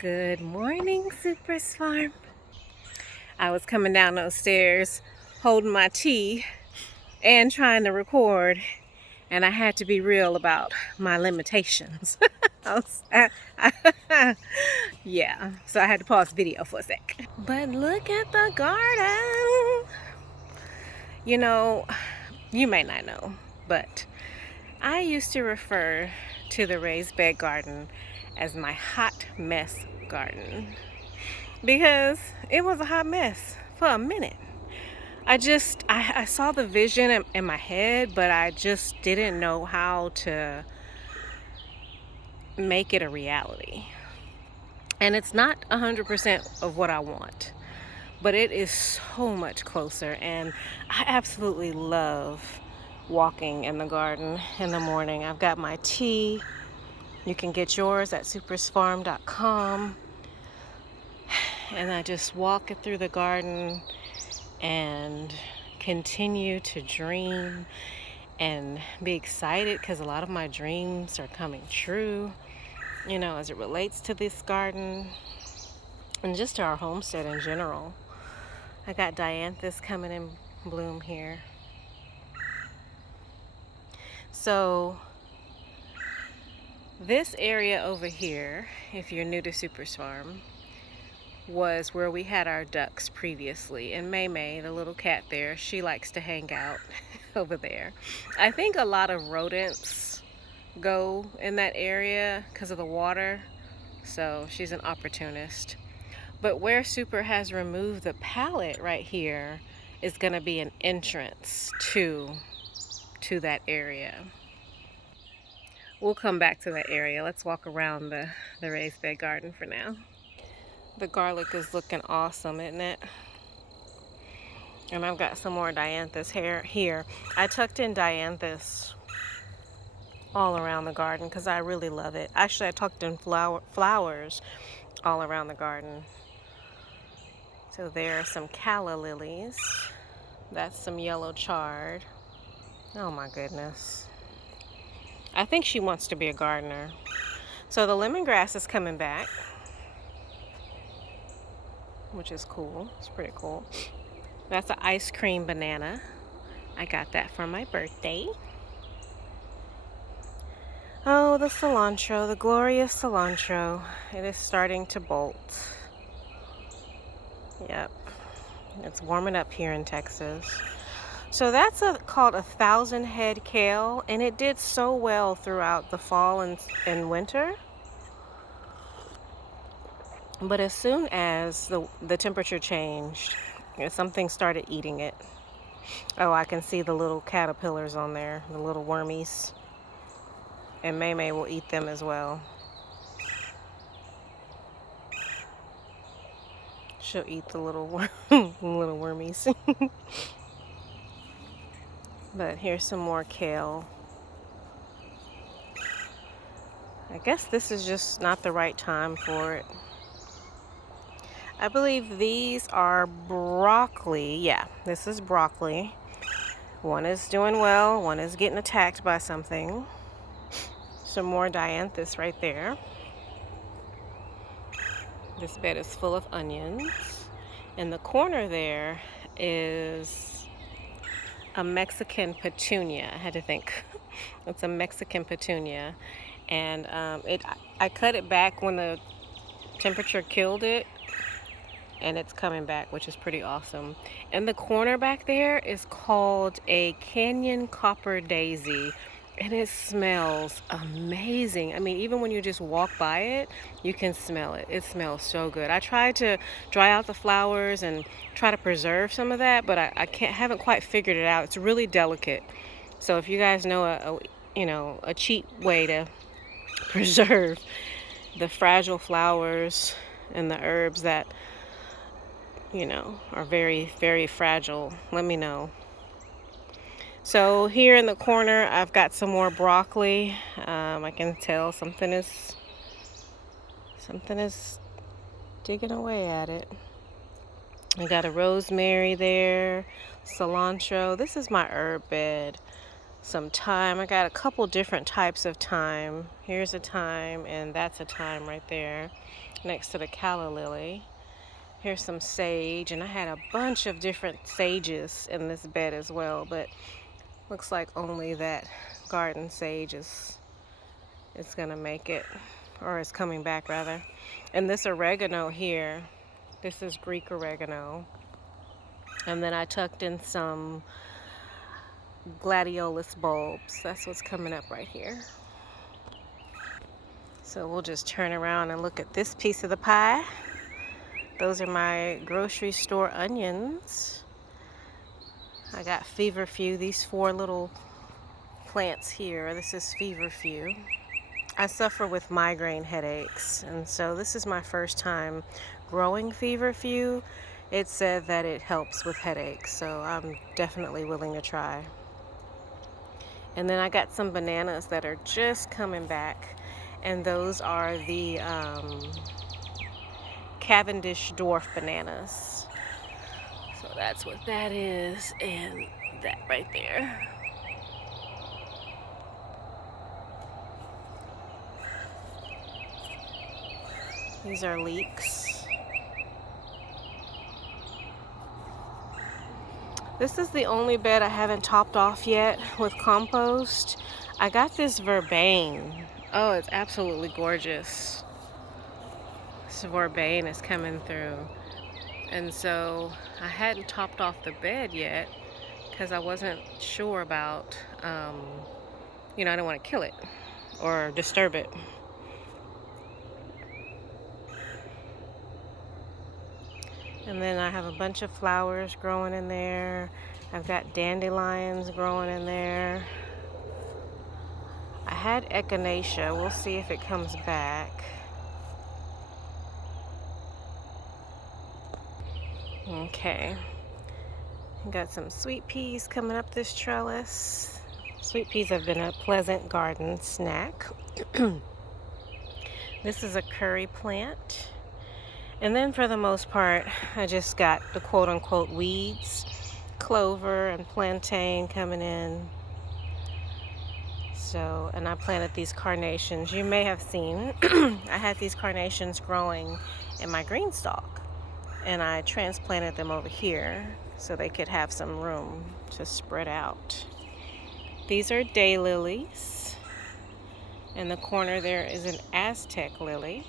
Good morning, supersfarm. I was coming down those stairs holding my tea and trying to record, and I had to be real about my limitations. Yeah, so I had to pause the video for a sec. But look at the garden. You know, you may not know, but I used to refer to the raised bed garden as my hot mess garden because it was a hot mess for a minute. I saw the vision in my head, but I just didn't know how to make it a reality. And it's not 100% of what I want, but it is so much closer. And I absolutely love walking in the garden in the morning. I've got my tea. You can get yours at supersfarm.com. And I just walk it through the garden and continue to dream and be excited because a lot of my dreams are coming true, as it relates to this garden and just to our homestead in general. I got dianthus coming in bloom here. So this area over here, if you're new to supersfarm, was where we had our ducks previously, and May, the little cat there, she likes to hang out over there. I think a lot of rodents go in that area because of the water, so she's an opportunist. But where Super has removed the pallet right here is going to be an entrance to that area. We'll come back to that area. Let's walk around the raised bed garden for now. The garlic is looking awesome, isn't it? And I've got some more dianthus here. I tucked in dianthus all around the garden because I really love it. Actually, I tucked in flowers all around the garden. So there are some calla lilies. That's some yellow chard. Oh my goodness. I think she wants to be a gardener. So the lemongrass is coming back, which is cool. It's pretty cool. That's an ice cream banana. I got that for my birthday. Oh, the cilantro, the glorious cilantro. It is starting to bolt. Yep. It's warming up here in Texas. So that's called 1,000 head kale, and it did so well throughout the fall and winter. But as soon as the temperature changed, something started eating it. Oh, I can see the little caterpillars on there, the little wormies. And May will eat them as well. She'll eat the little little wormies. But here's some more kale. I guess this is just not the right time for it. I believe these are broccoli. Yeah, this is broccoli. One is doing well, one is getting attacked by something. Some more dianthus right there. This bed is full of onions. In the corner there is a Mexican petunia. I had to think. It's a Mexican petunia. And I cut it back when the temperature killed it. And it's coming back, which is pretty awesome. And the corner back there is called a Canyon Copper Daisy. And it smells amazing. I mean, even when you just walk by it, you can smell it. It smells so good. I tried to dry out the flowers and try to preserve some of that, but I haven't quite figured it out. It's really delicate. So if you guys know a cheap way to preserve the fragile flowers and the herbs that are very, very fragile, let me know. So here in the corner, I've got some more broccoli. I can tell something is digging away at it. I got a rosemary there, cilantro. This is my herb bed. Some thyme. I got a couple different types of thyme. Here's a thyme, and that's a thyme right there. next to the calla lily. Here's some sage, and I had a bunch of different sages in this bed as well, but looks like only that garden sage is gonna make it, or is coming back rather. And this oregano here, this is Greek oregano. And then I tucked in some gladiolus bulbs. That's what's coming up right here. So we'll just turn around and look at this piece of the pie. Those are my grocery store onions. I got feverfew, these 4 little plants here. This is feverfew. I suffer with migraine headaches, and so this is my first time growing feverfew. It said that it helps with headaches, so I'm definitely willing to try. And then I got some bananas that are just coming back, and those are the Cavendish dwarf bananas. So that's what that is, and that right there. These are leeks. This is the only bed I haven't topped off yet with compost. I got this vervain. Oh, it's absolutely gorgeous. This vervain is coming through. And so I hadn't topped off the bed yet because I wasn't sure about, I didn't want to kill it or disturb it. And then I have a bunch of flowers growing in there. I've got dandelions growing in there. I had echinacea. We'll see if it comes back. Okay. Got some sweet peas coming up this trellis. Sweet peas have been a pleasant garden snack. This is a curry plant. And then for the most part, I just got the quote-unquote weeds, clover and plantain coming in. So, and I planted these carnations. You may have seen, I had these carnations growing in my greenstalk, and I transplanted them over here so they could have some room to spread out. These are daylilies. In the corner there is an Aztec lily.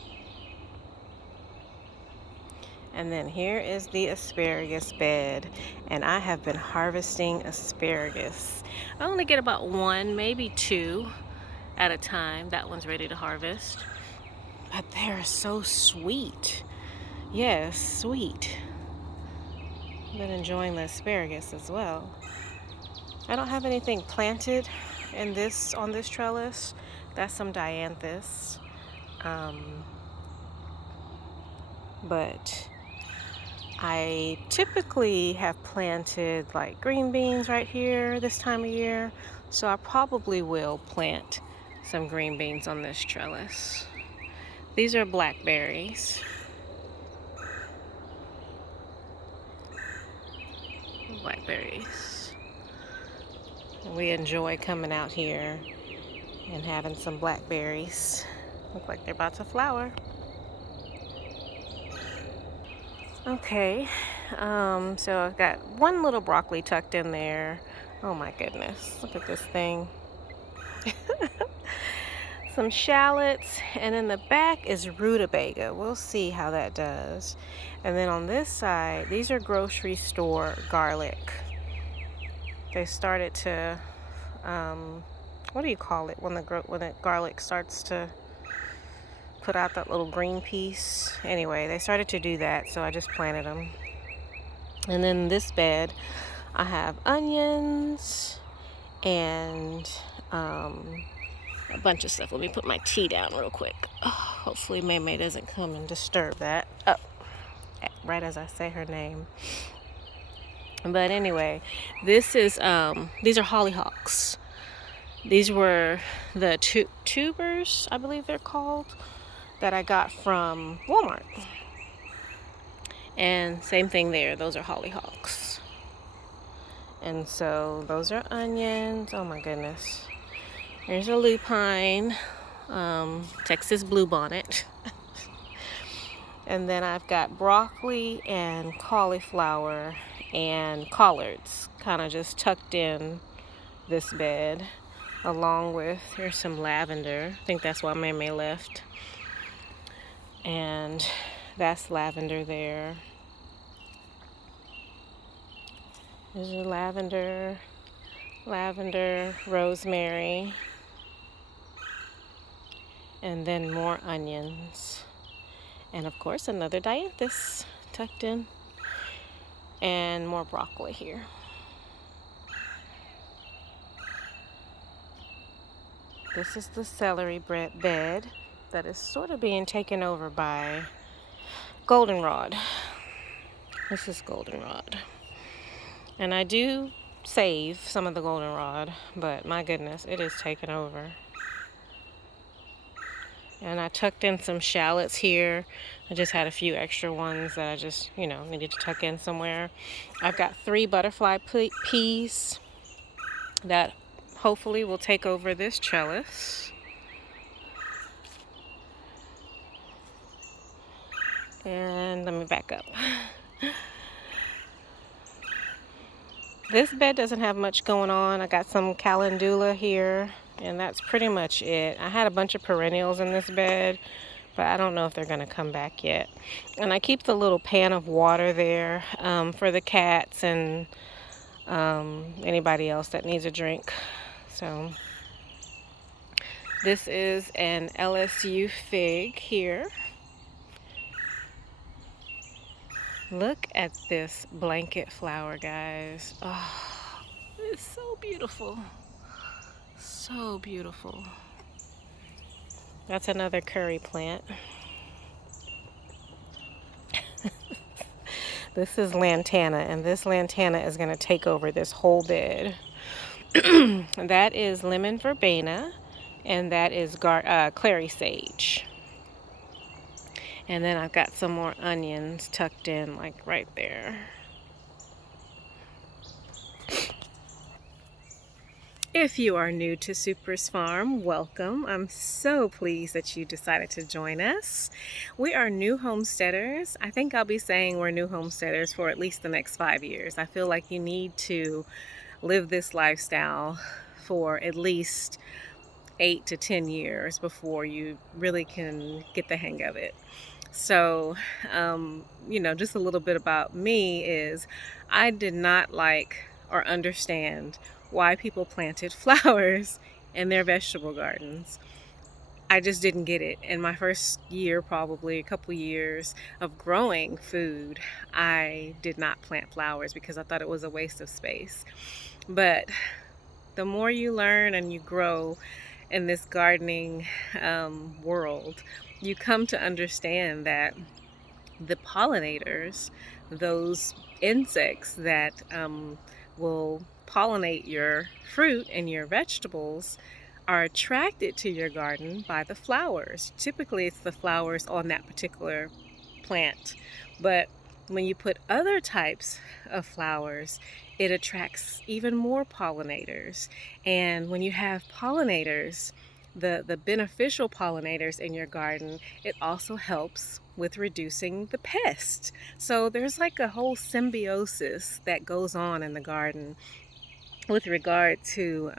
And then here is the asparagus bed, and I have been harvesting asparagus. I only get about 1, maybe 2 at a time. That one's ready to harvest. But they're so sweet. Yes, sweet. I've been enjoying the asparagus as well. I don't have anything planted on this trellis. That's some dianthus. But I typically have planted like green beans right here this time of year, so I probably will plant some green beans on this trellis. These are blackberries. Blackberries. And we enjoy coming out here and having some blackberries. Look like they're about to flower. Okay, so I've got 1 little broccoli tucked in there. Oh my goodness, look at this thing. Some shallots, and in the back is rutabaga. We'll see how that does. And then on this side, these are grocery store garlic. They started to, what do you call it when the garlic starts to put out that little green piece? Anyway, they started to do that, so I just planted them. And then this bed, I have onions and a bunch of stuff. Let me put my tea down real quick. Oh, hopefully Maymay doesn't come and disturb that. Oh, right as I say her name. But anyway, this is these are hollyhocks. These were the tubers, I believe they're called, that I got from Walmart. And same thing there, those are hollyhocks. And so those are onions. Oh my goodness. Here's a lupine, Texas bluebonnet. And then I've got broccoli and cauliflower and collards kind of just tucked in this bed, along with, here's some lavender. I think that's why May left. And that's lavender there. There's your lavender, rosemary, and then more onions. And of course, another dianthus tucked in, and more broccoli here. This is the celery bed that is sort of being taken over by goldenrod. This is goldenrod. And I do save some of the goldenrod, but my goodness, it is taken over. And I tucked in some shallots here. I just had a few extra ones that I just, needed to tuck in somewhere. I've got 3 butterfly peas that hopefully will take over this trellis. And let me back up. This bed doesn't have much going on. I got some calendula here, and that's pretty much it. I had a bunch of perennials in this bed, but I don't know if they're going to come back yet. And I keep the little pan of water there for the cats and anybody else that needs a drink. So this is an LSU fig here. Look at this blanket flower, guys. Oh, it's so beautiful. So beautiful. That's another curry plant. This is lantana, and this lantana is going to take over this whole bed. That is lemon verbena, and that is clary sage. And then I've got some more onions tucked in, like right there. If you are new to supersfarm, welcome. I'm so pleased that you decided to join us. We are new homesteaders. I think I'll be saying we're new homesteaders for at least the next 5 years. I feel like you need to live this lifestyle for at least 8 to 10 years before you really can get the hang of it. So, just a little bit about me is I did not like or understand why people planted flowers in their vegetable gardens. I just didn't get it. In my first year, probably a couple years of growing food, I did not plant flowers because I thought it was a waste of space. But the more you learn and you grow in this gardening world, you come to understand that the pollinators, those insects that will pollinate your fruit and your vegetables, are attracted to your garden by the flowers. Typically, it's the flowers on that particular plant. But when you put other types of flowers, it attracts even more pollinators. And when you have pollinators, the beneficial pollinators in your garden, it also helps with reducing the pests. So there's like a whole symbiosis that goes on in the garden with regard to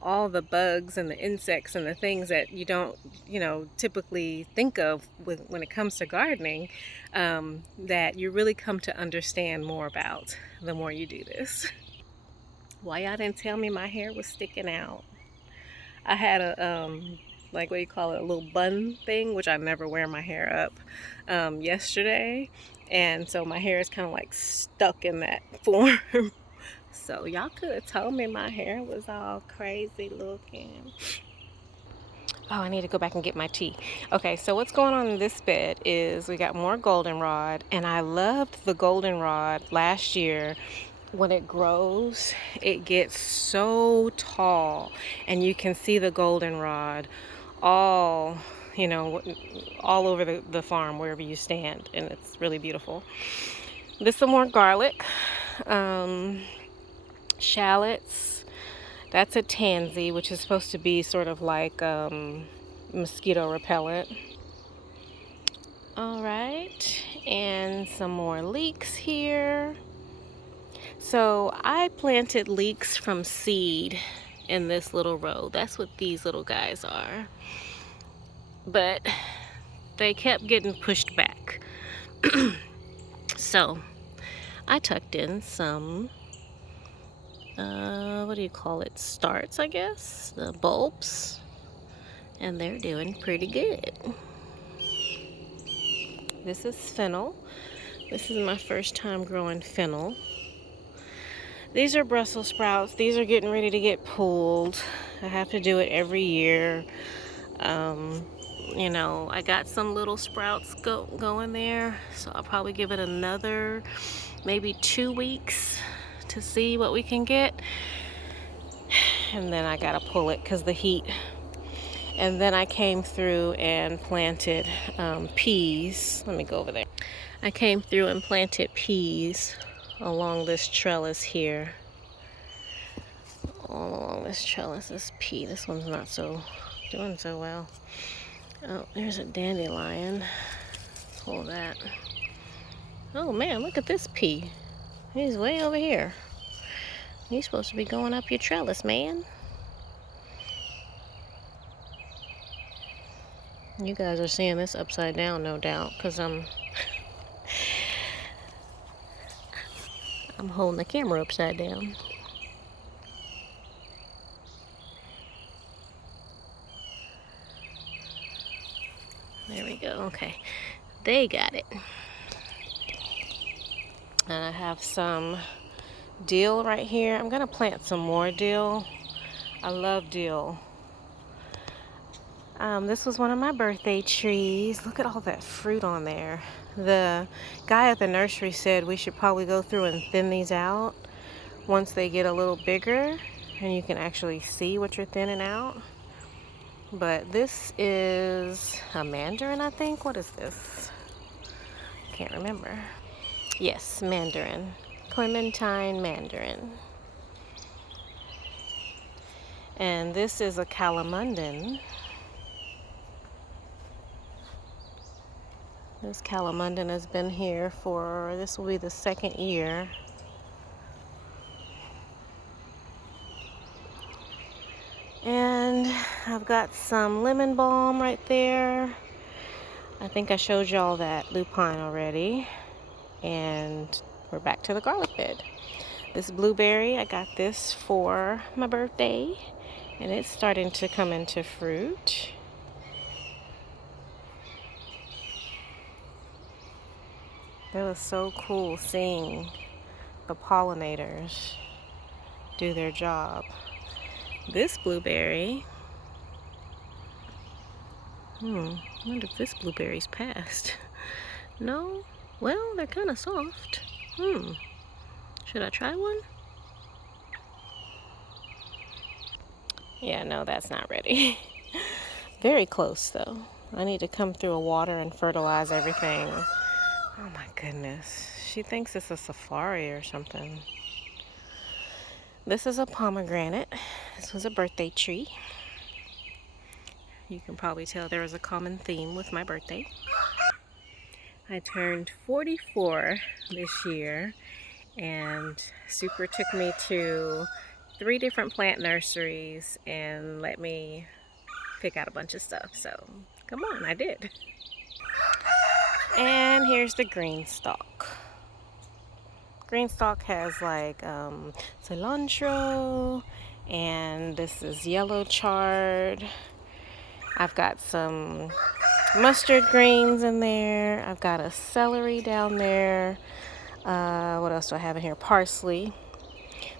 all the bugs and the insects and the things that you don't typically think of when it comes to gardening, that you really come to understand more about the more you do this. Why y'all didn't tell me my hair was sticking out? I had a like, what do you call it, a little bun thing, which I never wear my hair up, yesterday, and so my hair is kind of like stuck in that form. So y'all could have told me my hair was all crazy looking. Oh, I need to go back and get my tea. Okay, so what's going on in this bed is we got more goldenrod, and I loved the goldenrod last year. When it grows, it gets so tall, and you can see the goldenrod all over the farm wherever you stand, and it's really beautiful. This is some more garlic, shallots. That's a tansy, which is supposed to be sort of like mosquito repellent. All right, and some more leeks here. So I planted leeks from seed in this little row. That's what these little guys are. But they kept getting pushed back. So I tucked in some, what do you call it? Starts, I guess? The bulbs. And they're doing pretty good. This is fennel. This is my first time growing fennel. These are Brussels sprouts. These are getting ready to get pulled. I have to do it every year. You know, I got some little sprouts going there, so I'll probably give it another maybe 2 weeks to see what we can get. And then I gotta pull it because the heat. And then I came through and planted peas. Let me go over there. I came through and planted peas along this trellis here. All along this trellis is pea. This one's not doing so well. Oh, there's a dandelion. Pull that. Oh man, look at this pea. He's way over here. He's supposed to be going up your trellis, man. You guys are seeing this upside down, no doubt, because I'm holding the camera upside down. There we go. Okay, they got it. And I have some dill right here. I'm gonna plant some more dill. I love dill. This was one of my birthday trees. Look at all that fruit on there. The guy at the nursery said we should probably go through and thin these out once they get a little bigger and you can actually see what you're thinning out. But this is a mandarin, I think. What is this? Can't remember. Yes, mandarin. Clementine mandarin. And this is a calamundan. This calamundan has been here for, this will be the 2nd year. And I've got some lemon balm right there. I think I showed y'all that lupine already. And we're back to the garlic bed. This blueberry, I got this for my birthday. And it's starting to come into fruit. It was so cool seeing the pollinators do their job. This blueberry, I wonder if this blueberry's passed. No? Well, they're kind of soft. Should I try one? Yeah, no, that's not ready. Very close though. I need to come through a water and fertilize everything. Oh my goodness. She thinks it's a safari or something. This is a pomegranate. This was a birthday tree. You can probably tell there was a common theme with my birthday. I turned 44 this year, and Super took me to 3 different plant nurseries and let me pick out a bunch of stuff. So come on, I did. And here's the greenstalk. Greenstalk has like cilantro, and this is yellow chard. I've got some mustard greens in there. I've got a celery down there. What else do I have in here? Parsley.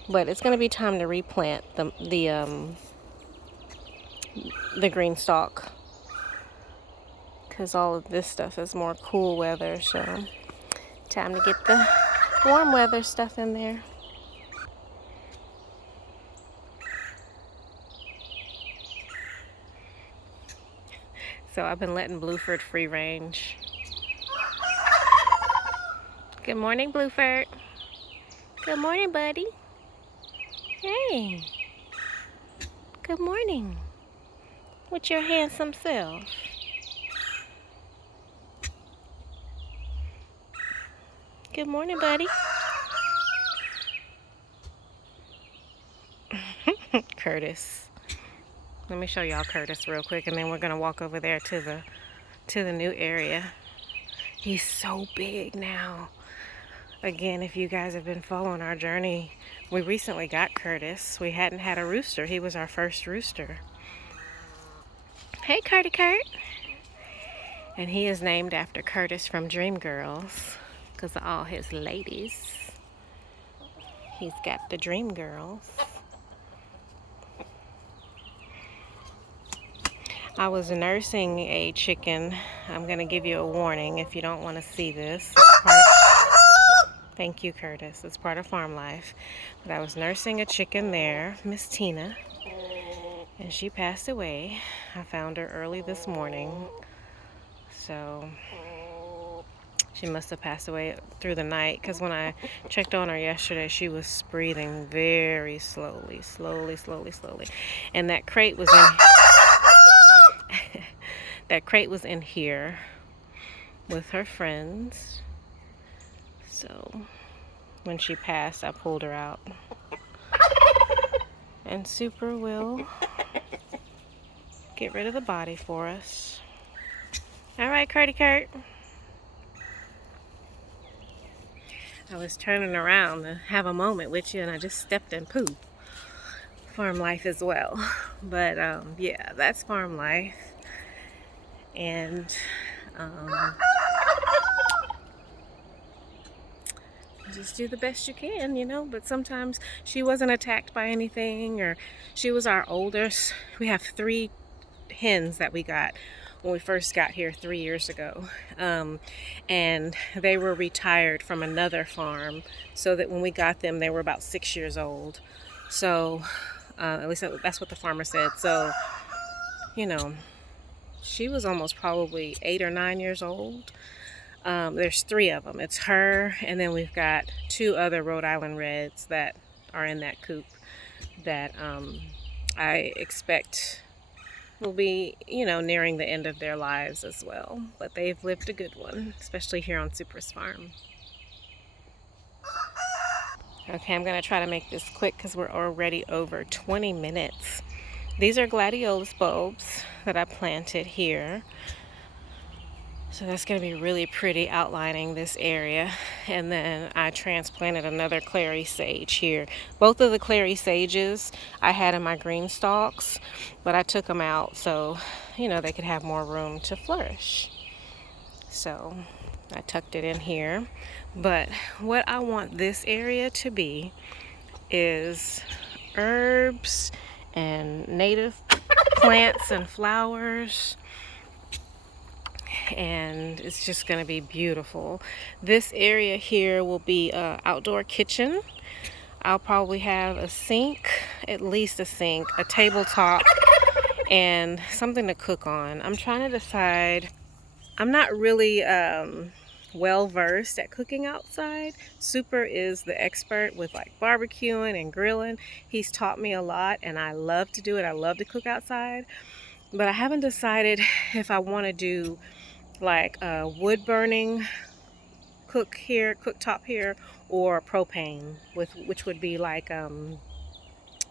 But it's going to be time to replant the greenstalk, because all of this stuff is more cool weather. So time to get the warm weather stuff in there. So I've been letting Blueford free range. Good morning, Blueford. Good morning, buddy. Hey. Good morning. With your handsome self. Good morning, buddy. Curtis. Let me show y'all Curtis real quick, and then we're gonna walk over there to the new area. He's so big now. Again, if you guys have been following our journey, we recently got Curtis. We hadn't had a rooster. He was our first rooster. Hey, Curty Kurt. And he is named after Curtis from Dreamgirls because of all his ladies. He's got the Dream Girls. I was nursing a chicken. I'm going to give you a warning if you don't want to see this. Thank you, Curtis. It's part of farm life. But I was nursing a chicken there, Miss Tina, and she passed away. I found her early this morning. So she must have passed away through the night, because when I checked on her yesterday, she was breathing very slowly. And that crate was in that crate was in here with her friends. So when she passed, I pulled her out. And Super will get rid of the body for us. All right, Curty Kurt. I was turning around to have a moment with you, and I just stepped in poo. Farm life as well. But yeah, that's farm life. And just do the best you can, you know. But sometimes she wasn't attacked by anything, or she was our oldest. We have 3 hens that we got when we first got here 3 years ago, and they were retired from another farm, so that when we got them they were about 6 years old. So at least that's what the farmer said. So, you know, she was almost probably 8 or 9 years old. There's 3 of them. It's her, and then we've got 2 other Rhode Island Reds that are in that coop that I expect will be, you know, nearing the end of their lives as well. But they've lived a good one, especially here on Super's farm. Okay, I'm going to try to make this quick because we're already over 20 minutes. These are gladiolus bulbs that I planted here. So that's going to be really pretty, outlining this area. And then I transplanted another clary sage here. Both of the clary sages I had in my green stalks, but I took them out so, you know, they could have more room to flourish. So I tucked it in here. But what I want this area to be is herbs and native plants and flowers. And it's just going to be beautiful. This area here will be an outdoor kitchen. I'll probably have a sink, at least a sink, a tabletop, and something to cook on. I'm trying to decide. I'm not really well versed at cooking outside. Super is the expert with like barbecuing and grilling. He's taught me a lot, and I love to do it. I love to cook outside, but I haven't decided if I want to do like a wood burning cooktop here, or propane, which would be like what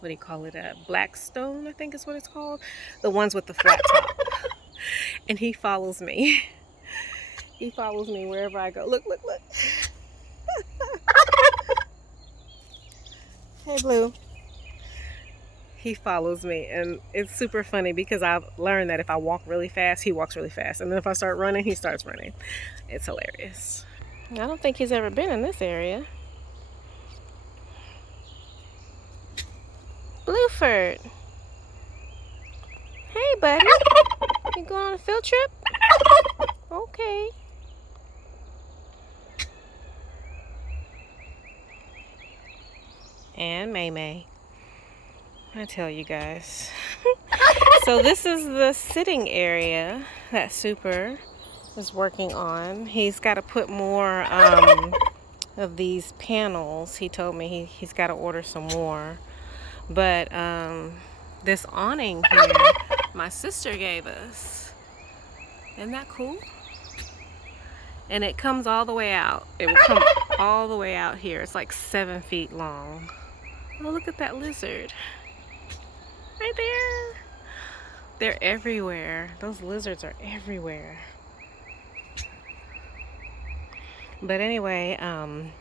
do you call it, a Blackstone, I think is what it's called, the ones with the flat top. And he follows me. He follows me wherever I go. Look. Hey, Blue. He follows me, and it's super funny because I've learned that if I walk really fast, he walks really fast, and then if I start running, he starts running. It's hilarious. I don't think he's ever been in this area. Blueford. Hey, buddy. You going on a field trip? Okay. And May. I tell you guys. So this is the sitting area that Super is working on. He's got to put more of these panels. He told me he's got to order some more. But this awning here, my sister gave us. Isn't that cool? And it comes all the way out. It will come all the way out here. It's like 7 feet long. Oh, look at that lizard. Right there. They're everywhere. Those lizards are everywhere. But anyway, I'm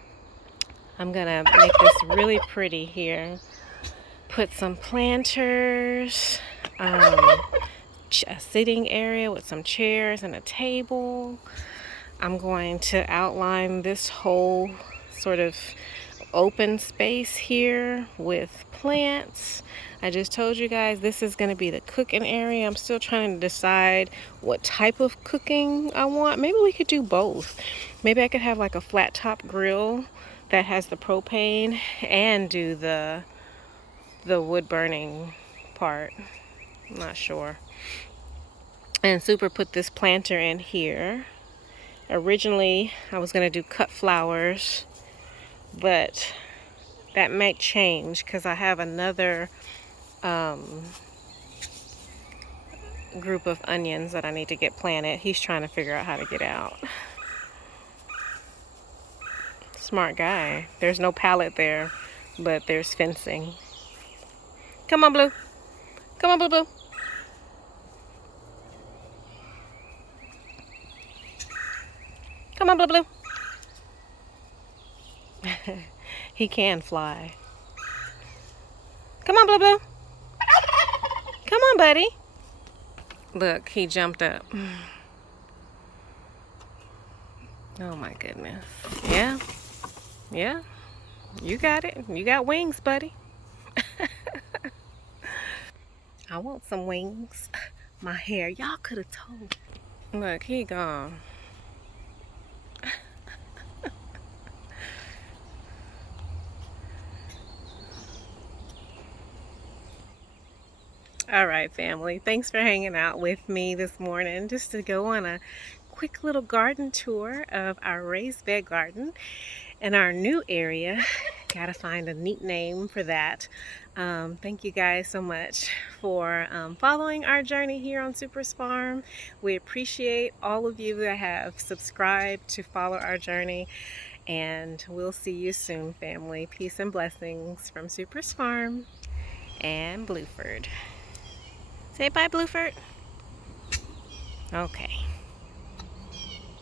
gonna make this really pretty here. Put some planters, a sitting area with some chairs and a table. I'm going to outline this whole sort of open space here with plants. I just told you guys this is going to be the cooking area. I'm still trying to decide what type of cooking I want. Maybe we could do both. Maybe I could have like a flat top grill that has the propane and do the wood burning part. I'm not sure. And Super put this planter in here. Originally I was going to do cut flowers, but that might change because I have another group of onions that I need to get planted. He's trying to figure out how to get out. Smart guy. There's no pallet there, but there's fencing. Come on, Blue. Come on, Blue Blue. Come on, Blue Blue. He can fly. Come on, Blue Blue. Come on, buddy. Look, he jumped up. Oh my goodness. Yeah. Yeah. You got it. You got wings, buddy. I want some wings. My hair. Y'all could have told. Look, he gone. All right, family. Thanks for hanging out with me this morning just to go on a quick little garden tour of our raised bed garden in our new area. Gotta find a neat name for that. Thank you guys so much for following our journey here on supersfarm. We appreciate all of you that have subscribed to follow our journey, and we'll see you soon, family. Peace and blessings from supersfarm and Blueford. Say bye, Blueford. Okay.